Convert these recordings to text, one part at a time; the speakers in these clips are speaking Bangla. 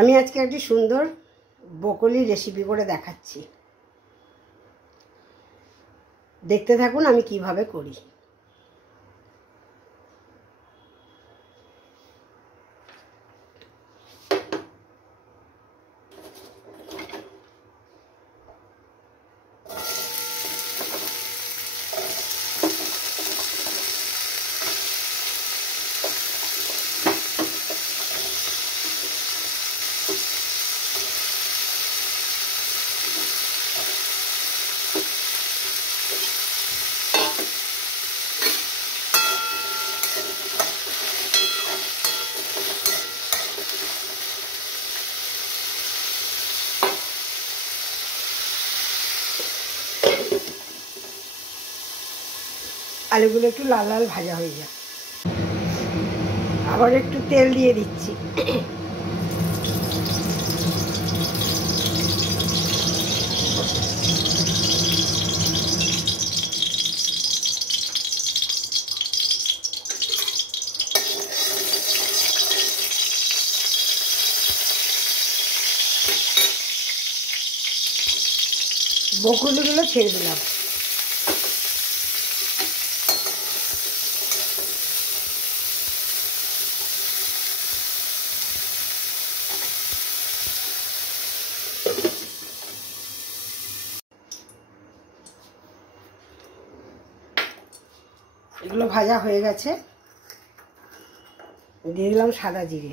আমি আজকে একটি সুন্দর ব্রোকলি রেসিপি করে দেখাচ্ছি। দেখতে থাকুন আমি কিভাবে করি। আলুগুলো একটু লাল লাল ভাজা হয়ে যায়, আবার একটু তেল দিয়ে দিচ্ছি। ব্রোকলিগুলো ছেড়ে দিলাম। এগুলো ভাজা হয়ে গেছে, দিয়ে দিলাম সাদা জিরে।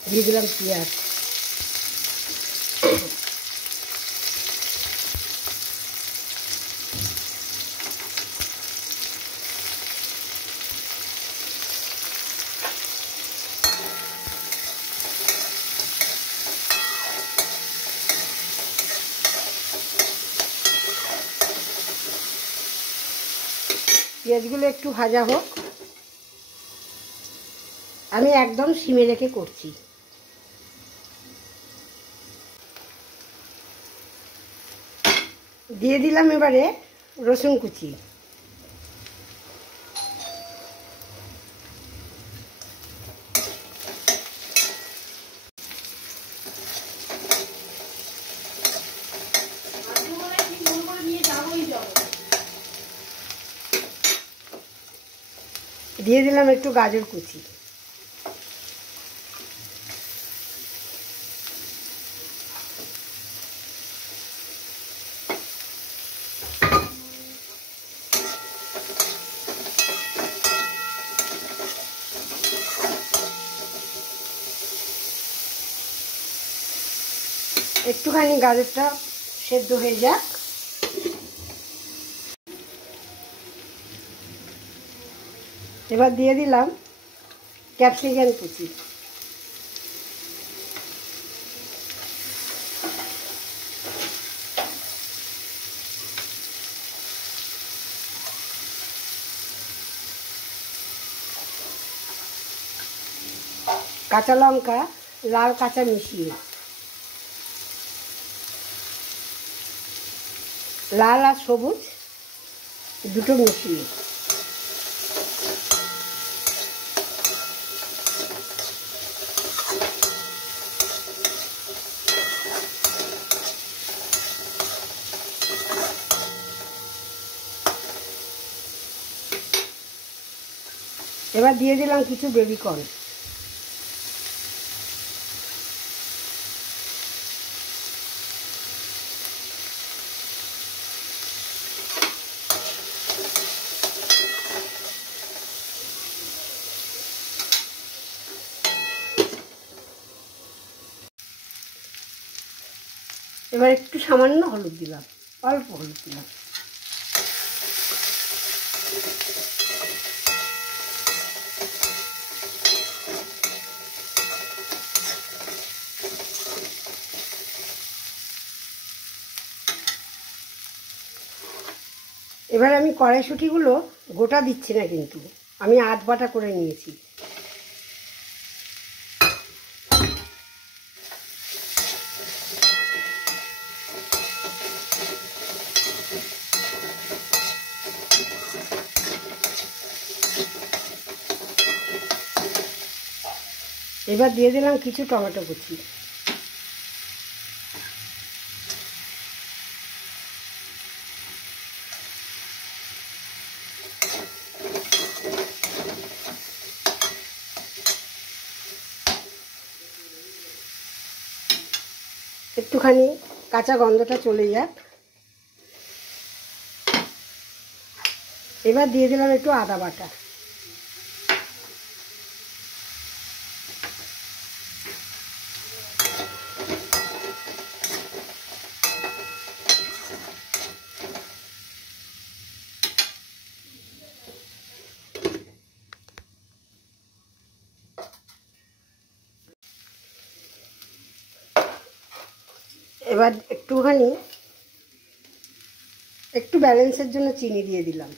দিয়ে দিলাম পেঁয়াজ। পেঁয়াজগুলো একটু ভাজা হোক, আমি একদম সিমে রেখে করছি। দিয়ে দিলাম এবারে রসুন কুচি। দিয়ে দিলাম একটু গাজর কুচি। একটুখানি গাজরটা সেদ্ধ হয়ে যাক। এবার দিয়ে দিলাম ক্যাপসিকাম কুচি। কাঁচা লঙ্কা লাল কাঁচা মিশিয়ে, লাল আর সবুজ দুটো মিশিয়ে। এবার দিয়ে দিলাম কিছু বেবি কর্ন। এবার একটু সামান্য হলুদ দিলাম, অল্প হলুদ দিলাম। এবার আমি কড়াইশুঁটিগুলো গোটা দিচ্ছি না, কিন্তু আমি আধ বাটা করে নিয়েছি। এবার দিয়ে দিলাম কিছু টমেটো কুচি। একটুখানি কাঁচা গন্ধটা চলে যাক। এবার দিয়ে দিলাম একটু আদা বাটা। এবার একটু ব্যালেন্সের জন্য চিনি দিয়ে দিলাম।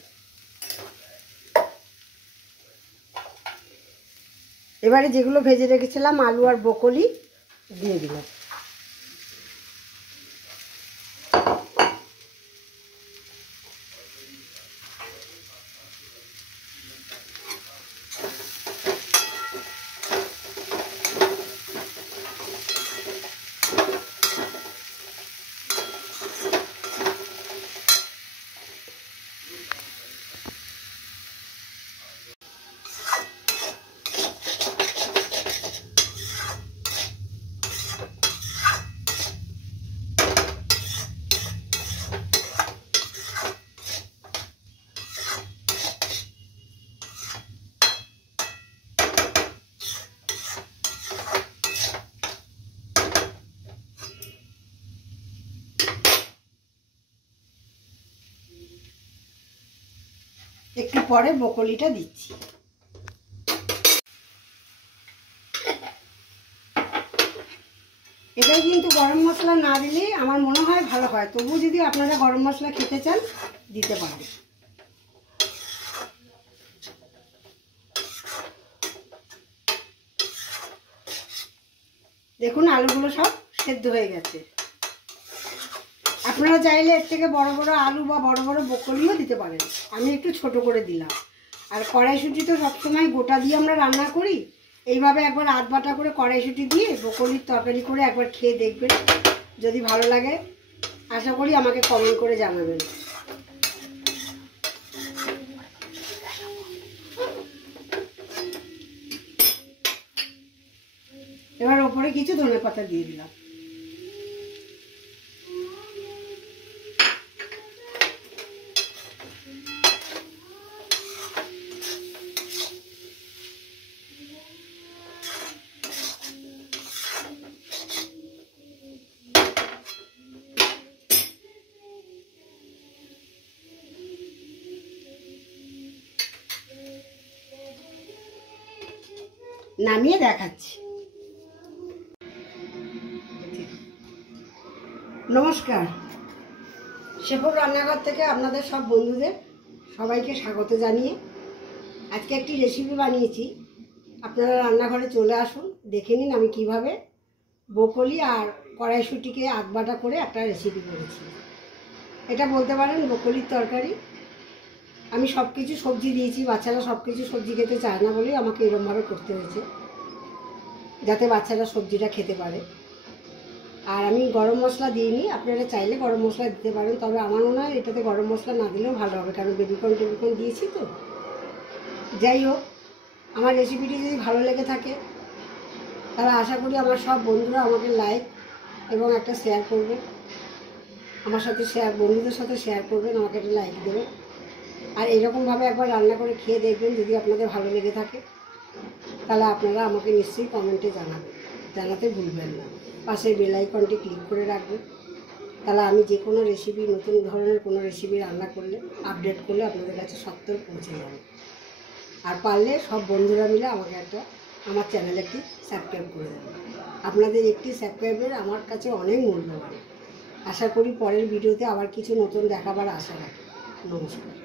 এবারে যেগুলো ভেজে রেখেছিলাম আলু আর ব্রকলি দিয়ে দিলাম। একটু পরে ব্রকলিটা দিচ্ছি। এটাই কিন্তু গরম মশলা না দিলে আমার মনে হয় ভালো হয়, তবু যদি আপনারা গরম মশলা খেতে চান দিতে পারেন। দেখুন আলুগুলো সব সেদ্ধ হয়ে গেছে। আপনারা চাইলে এর থেকে বড় বড় আলু বা বড় বড় ব্রকলিও দিতে পারেন, আমি একটু ছোট করে দিলাম। আর কড়াইশুঁটি তো সবসময় গোটা দিয়ে আমরা রান্না করি, এইভাবে একবার আধ বাটা করে কড়াইশুঁটি দিয়ে ব্রকলির তরকারি করে একবার খেয়ে দেখবেন, যদি ভালো লাগে আশা করি আমাকে কমেন্ট করে জানাবেন। এবার ওপরে কিছু ধনেপাতা দিয়ে দিলাম। নামিয়ে দেখাচ্ছি। নমস্কার, শেফর রান্নাঘর থেকে আপনাদের সব বন্ধুদের সবাইকে স্বাগত জানিয়ে আজকে একটি রেসিপি বানিয়েছি। আপনারা রান্নাঘরে চলে আসুন, দেখে নিন আমি কিভাবে ব্রকলি আর কড়াইশুঁটিকে আধ বাটা করে একটা রেসিপি করেছি। এটা বলতে পারেন ব্রকলির তরকারি। আমি সব কিছু সবজি দিয়েছি, বাচ্চারা সব কিছু সবজি খেতে চায় না বলেই আমাকে এরকমভাবে করতে হয়েছে, যাতে বাচ্চারা সবজিটা খেতে পারে। আর আমি গরম মশলা দিইনি, আপনারা চাইলে গরম মশলা দিতে পারেন, তবে আমার মনে হয় এটাতে গরম মশলা না দিলেও ভালো হবে, কারণ বেবিকর্ন টেবিকর্ন দিয়েছি তো। যাই হোক, আমার রেসিপিটি যদি ভালো লেগে থাকে তাহলে আশা করি আমার সব বন্ধুরা আমাকে লাইক এবং একটা শেয়ার করবেন, আমার সাথে বন্ধুদের সাথে শেয়ার করবেন, আমাকে একটা লাইক দেবেন। আর এরকমভাবে একবার রান্না করে খেয়ে দেখবেন, যদি আপনাদের ভালো লেগে থাকে তাহলে আপনারা আমাকে নিশ্চয়ই কমেন্টে জানাতে ভুলবেন না। পাশে বেল আইকনটি ক্লিক করে রাখবেন, তাহলে আমি যে কোনো রেসিপি, নতুন ধরনের কোনো রেসিপি রান্না করলে, আপডেট করলে আপনাদের কাছে সত্তর পৌঁছে যাবে। আর পারলে সব বন্ধুরা মিলে আমাকে আমার চ্যানেলে একটি সাবস্ক্রাইব করে দেবেন। আপনাদের একটি সাবস্ক্রাইবের আমার কাছে অনেক মূল্যবান। আশা করি পরের ভিডিওতে আবার কিছু নতুন দেখাবার আশা রাখি। নমস্কার।